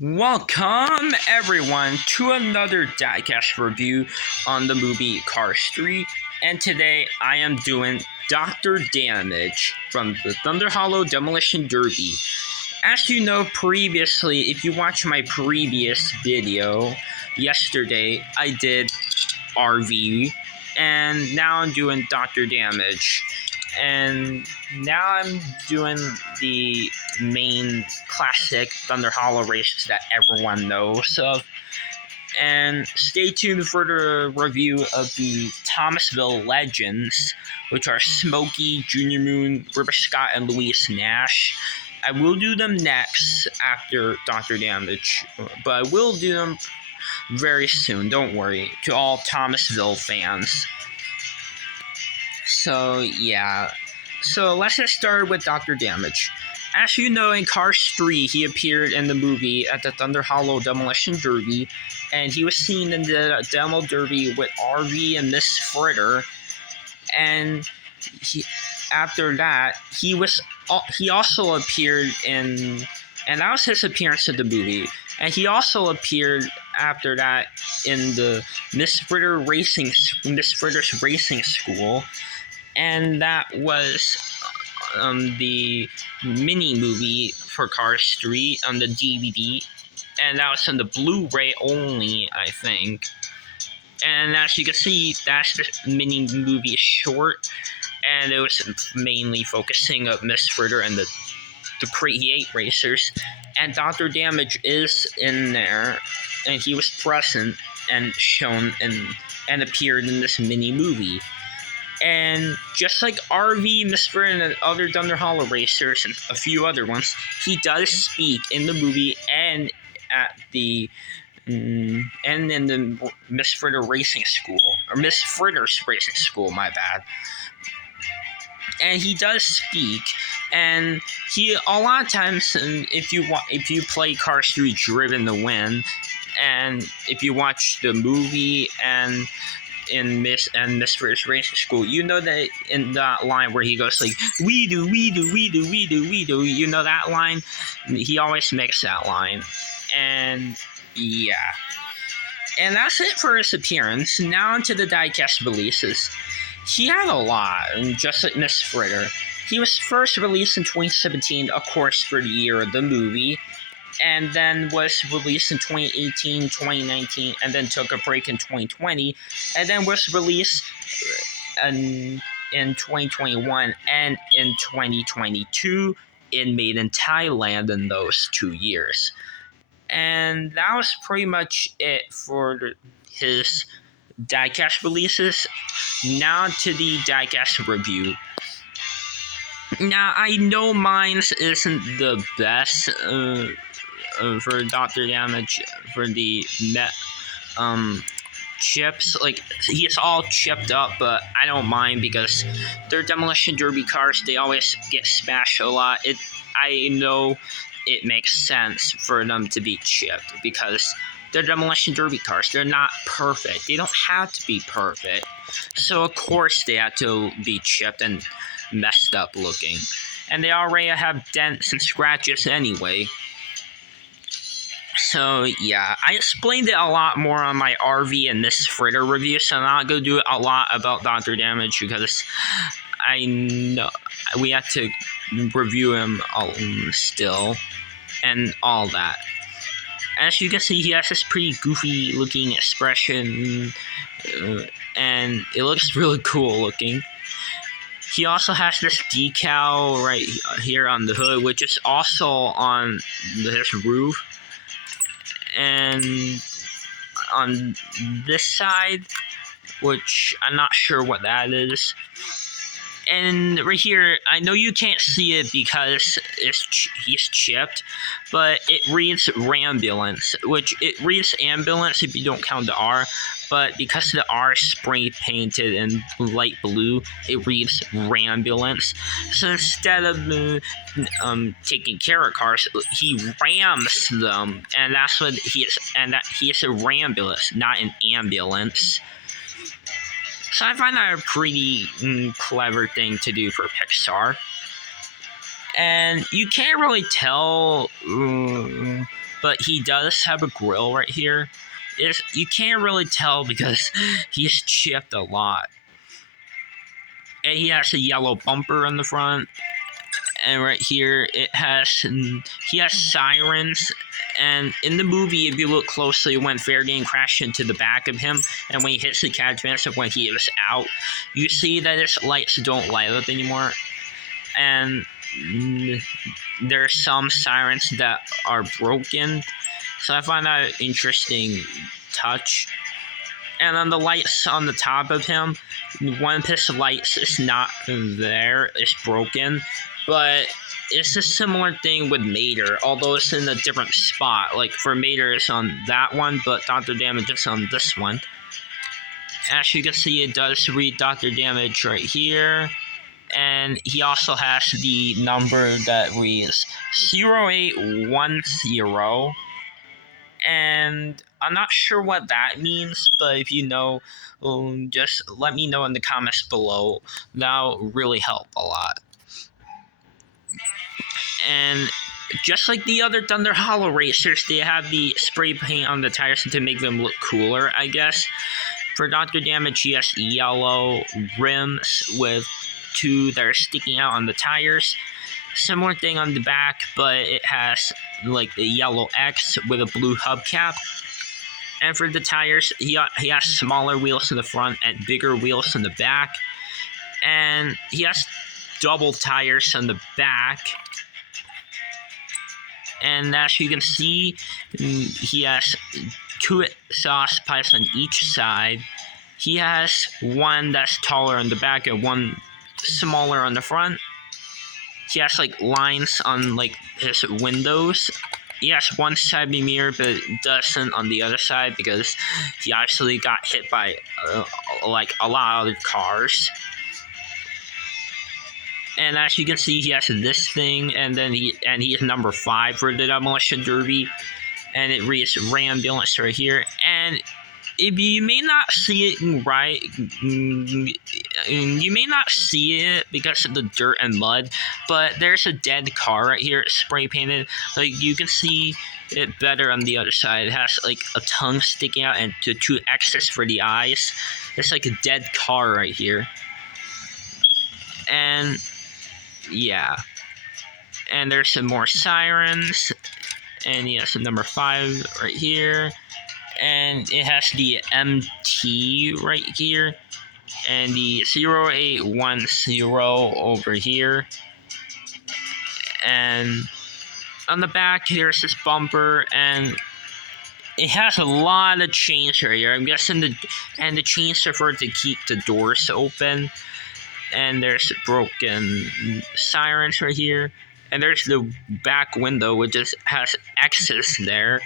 Welcome everyone to another Diecast review on the movie Cars 3, and today I am doing Dr. Damage from the Thunder Hollow Demolition Derby. As you know previously, if you watch my previous video yesterday, I did RV, and now I'm doing Dr. Damage. And now I'm doing the main classic Thunder Hollow races that everyone knows of. And stay tuned for the review of the Thomasville Legends, which are Smokey, Junior Moon, River Scott, and Louise Nash. I will do them next after Dr. Damage, but I will do them very soon, don't worry, to all Thomasville fans. So, yeah. So, let's get started with Dr. Damage. As you know, in Cars 3, he appeared in the movie at the Thunder Hollow Demolition Derby, and he was seen in the Demo Derby with RV and Miss Fritter. And after that, he also appeared in, and that was his appearance in the movie. And he also appeared after that in the Miss Fritter's Racing School. And that was the mini movie for Cars 3 on the DVD, and that was on the Blu-ray only, I think. And as you can see, that's the mini movie short, and it was mainly focusing on Miss Fritter and the Crazy 8 racers. And Dr. Damage is in there, and he was present and shown and appeared in this mini movie. And just like RV, Mr. and other Thunder Hollow racers and a few other ones, he does speak in the movie and at the and in the Miss Fritter Racing School, or Miss Fritter's Racing School, my bad. And he does speak, and he a lot of times, if you play Cars 3 Driven to Win, and if you watch the movie and in Miss Fritter's Racing School, you know that in that line where he goes like, we do, you know that line? He always makes that line. And yeah. And that's it for his appearance. Now onto the diecast releases. He had a lot, just like Miss Fritter. He was first released in 2017, of course, for the year of the movie, and then was released in 2018, 2019, and then took a break in 2020, and then was released in 2021 and in 2022 made in Thailand in those 2 years. And that was pretty much it for his diecast releases. Now to the diecast review. Now, I know mine isn't the best for Dr. Damage for the chips. Like, he's all chipped up, but I don't mind because they're Demolition Derby cars. They always get smashed a lot. I know it makes sense for them to be chipped because they're Demolition Derby cars. They're not perfect. They don't have to be perfect. So, of course, they have to be chipped and messed up looking. And they already have dents and scratches anyway. So, yeah, I explained it a lot more on my RV and Miss Fritter review, so I'm not going to do a lot about Dr. Damage because I know we have to review him still and all that. As you can see, he has this pretty goofy looking expression, and it looks really cool looking. He also has this decal right here on the hood, which is also on his roof. And on this side, which I'm not sure what that is. And right here, I know you can't see it because he's chipped, but it reads Rambulance, which it reads Ambulance if you don't count the R, but because the R is spray painted in light blue, it reads Rambulance. So instead of taking care of cars, he rams them, and that's what he is. And that he is a Rambulance, not an ambulance. So I find that a pretty clever thing to do for Pixar. And you can't really tell but he does have a grill right here. You can't really tell because he's chipped a lot. And he has a yellow bumper on the front. And right here, he has sirens. And in the movie, if you look closely, when Fair Game crashed into the back of him, and when he hits the catch of when he was out, you see that his lights don't light up anymore. And there are some sirens that are broken. So I find that an interesting touch. And on the lights on the top of him, one of his lights is not there, it's broken. But it's a similar thing with Mater, although it's in a different spot. Like for Mater, it's on that one, but Dr. Damage is on this one. As you can see, it does read Dr. Damage right here. And he also has the number that reads 0810. And I'm not sure what that means, but if you know, just let me know in the comments below. That'll really help a lot. And just like the other Thunder Hollow racers, they have the spray paint on the tires to make them look cooler, I guess. For Dr. Damage, he has yellow rims with 2 that are sticking out on the tires. Similar thing on the back, but it has like the yellow X with a blue hubcap. And for the tires, he has smaller wheels in the front and bigger wheels in the back. And he has double tires on the back. And as you can see, he has 2 exhaust pipes on each side. He has one that's taller on the back and one smaller on the front. He has like lines on like his windows. He has one side mirror, but doesn't on the other side because he actually got hit by like a lot of other cars. And as you can see, he has this thing, and then he is number 5 for the Demolition Derby, and it reads Rambulance right here. And if you may not see it right, you may not see it because of the dirt and mud, but there's a dead car right here, spray painted. Like you can see it better on the other side. It has like a tongue sticking out and 2 X's for the eyes. It's like a dead car right here. And yeah, and there's some more sirens, and yes, number 5 right here, and it has the MT right here, and the 0810 over here, and on the back there's this bumper, and it has a lot of chains right here. I'm guessing the chains are for to keep the doors open. And there's broken sirens right here. And there's the back window, which has X's there.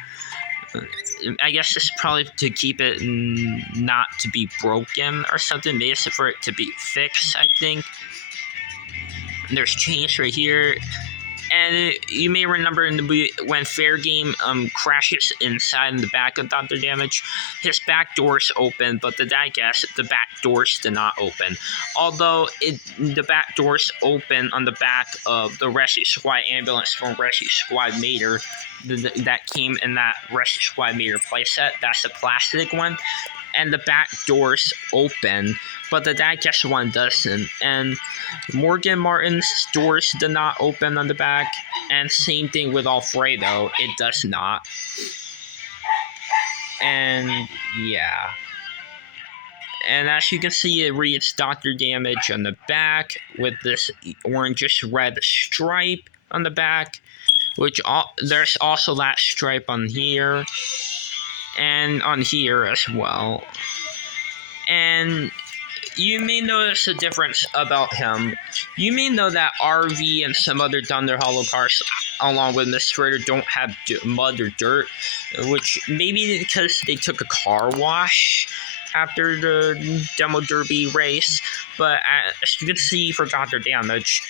I guess it's probably to keep it not to be broken or something. Maybe it's for it to be fixed, I think. And there's chains right here. And you may remember in the movie when Fair Game crashes inside in the back of Dr. Damage, his back doors open, but the Diecast, the back doors did not open. Although the back doors open on the back of the Rescue Squad ambulance from Rescue Squad Mater that came in that Rescue Squad Mater playset. That's the plastic one. And the back doors open, but the Diecast one doesn't. And Morgan Martin's doors did not open on the back, and same thing with Alfredo, it does not. And yeah. And as you can see, it reads Dr. Damage on the back with this orangish red stripe on the back, which there's also that stripe on here. And on here as well. And you may notice a difference about him. You may know that RV and some other Thunder Hollow cars, along with Miss Ritter, don't have mud or dirt, which maybe because they took a car wash after the Demo Derby race. But as you can see for Dr. Damage,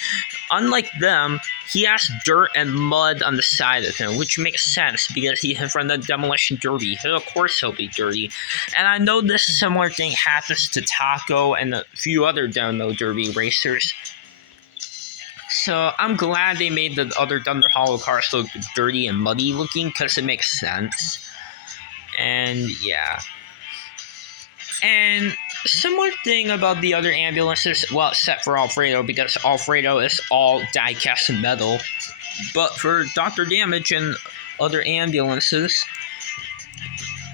unlike them, he has dirt and mud on the side of him, which makes sense because he's from the Demolition Derby. Of course he'll be dirty. And I know this similar thing happens to Taco and a few other Demo Derby racers. So I'm glad they made the other Thunder Hollow cars look dirty and muddy looking because it makes sense. And yeah. And similar thing about the other ambulances, well, except for Alfredo, because Alfredo is all die-cast metal. But for Dr. Damage and other ambulances,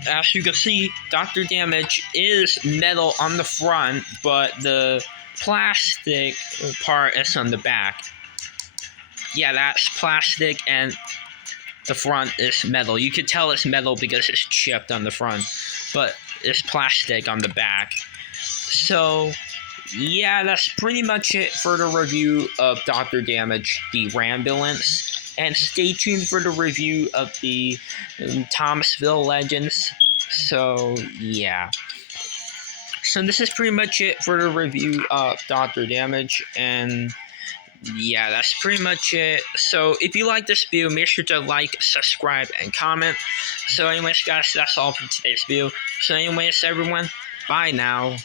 as you can see, Dr. Damage is metal on the front, but the plastic part is on the back. Yeah, that's plastic, and the front is metal. You could tell it's metal because it's chipped on the front, but it's plastic on the back. So, yeah, that's pretty much it for the review of Dr. Damage, the Rambulance. And stay tuned for the review of the Thomasville Legends. So, yeah. So this is pretty much it for the review of Dr. Damage. And yeah, that's pretty much it. So if you like this video, make sure to like, subscribe, and comment. So anyways, guys, that's all for today's video. So anyways, everyone, bye now.